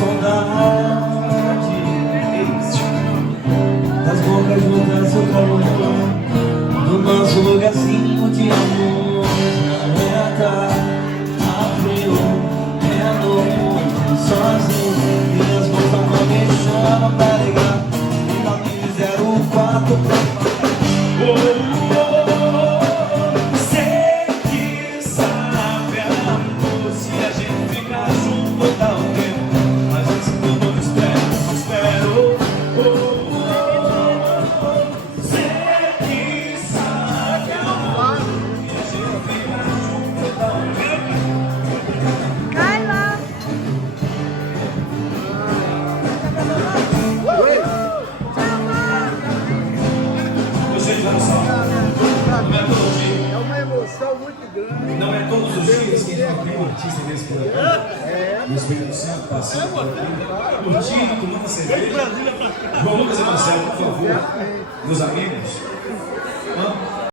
saudade das bocas juntas ao calor do nosso lugarzinho de amor. Nada abriu, é novo, sozinho, e as mãos não me chamam pra ligar, e não me fizeram o quarto pra não é todos os dias que a gente tem um artista desse por aqui. E o Espírito Santo passando por aqui, curtindo, tomando cerveja. João Lucas e Marcelo, por favor, meus amigos.